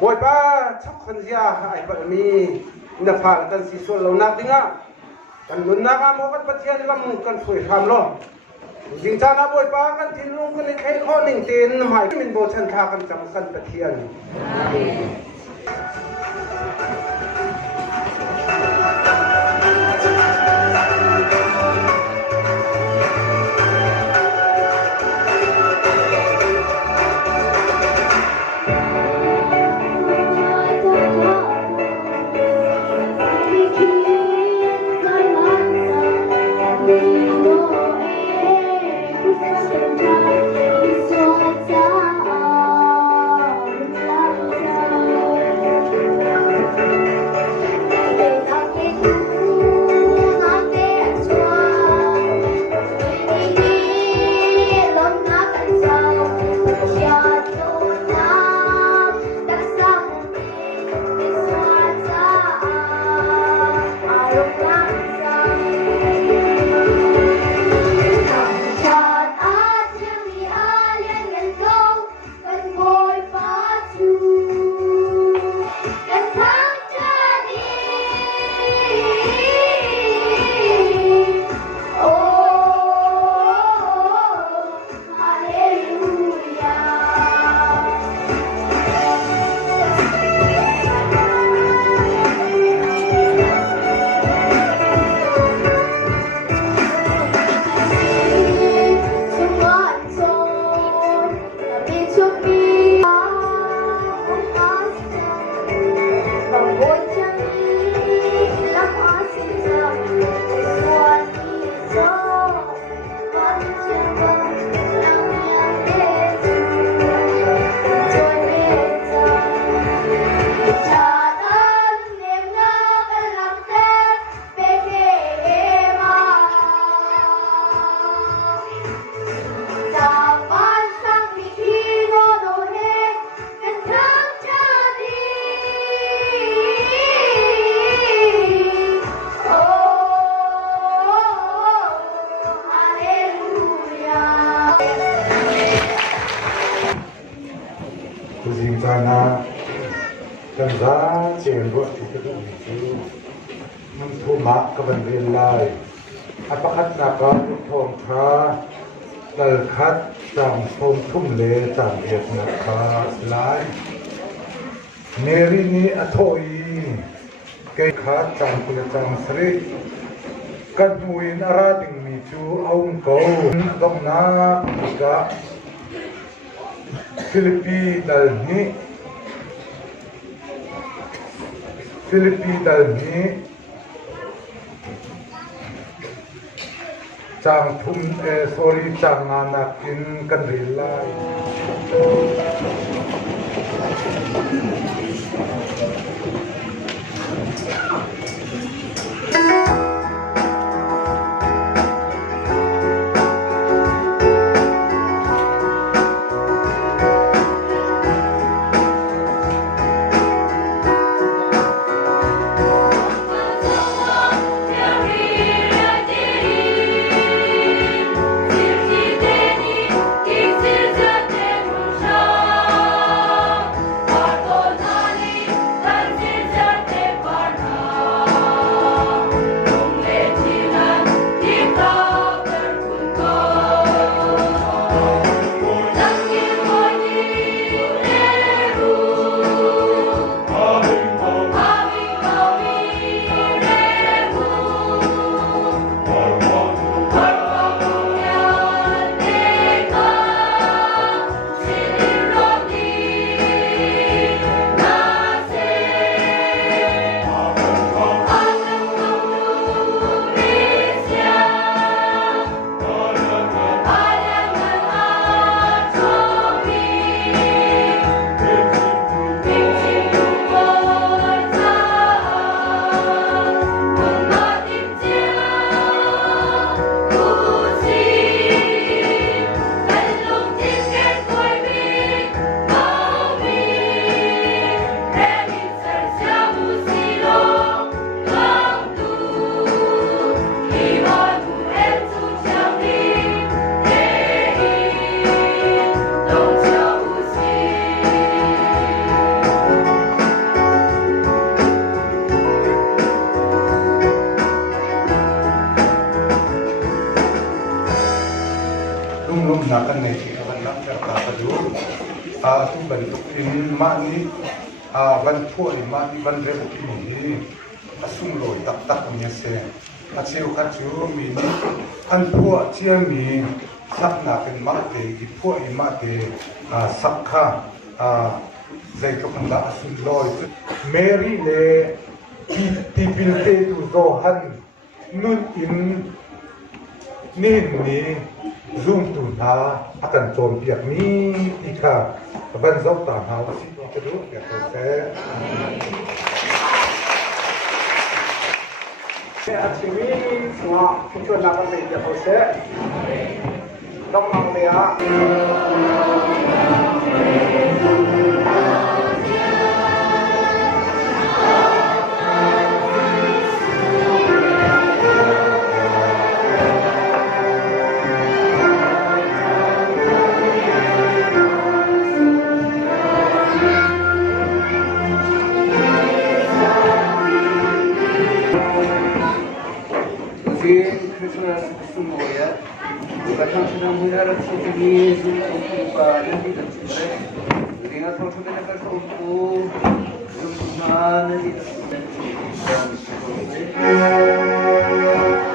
Boy ba chak khan zia ai ba mi na phal kan si so lo na tinga kan nun na ka mo kan pathian lam kan phoi tham lo jing cha na boy ba kan tin lung kan khai kho ning tin mai min bo chan tha kan cham san pathian amen. Karena kenza cenggo itu mentumak kebendian lain. Apakah nakal tongkha dalkhat sang som thum le sang et nakha lain. Neri ni athoi ke khat sang kule sang sri kadmuin arading mi chu aung ko dong na ka Filipi dalni chang thum sorry chang anakin kan rilai nakan na ikaw lang kakadu kung bantukin mani bantuan mani banrebo kini asumlo tak niya se at siyo kachu mini anpo siya mi sak natin mate ipo imate sakha zai to kanda asumlo Mary le pipilte tu zohan nun in nin ni zoom tu na akan chom piak ni ika ban zau ta ha si ko du ya ko se achieve semua untuk dapat menjadi proses dok mang dia Christmas semua batang sedang mengharap sebagai bukan nanti dan sebagainya. Dengan proses mereka untuk sempurna nanti dan sebagainya.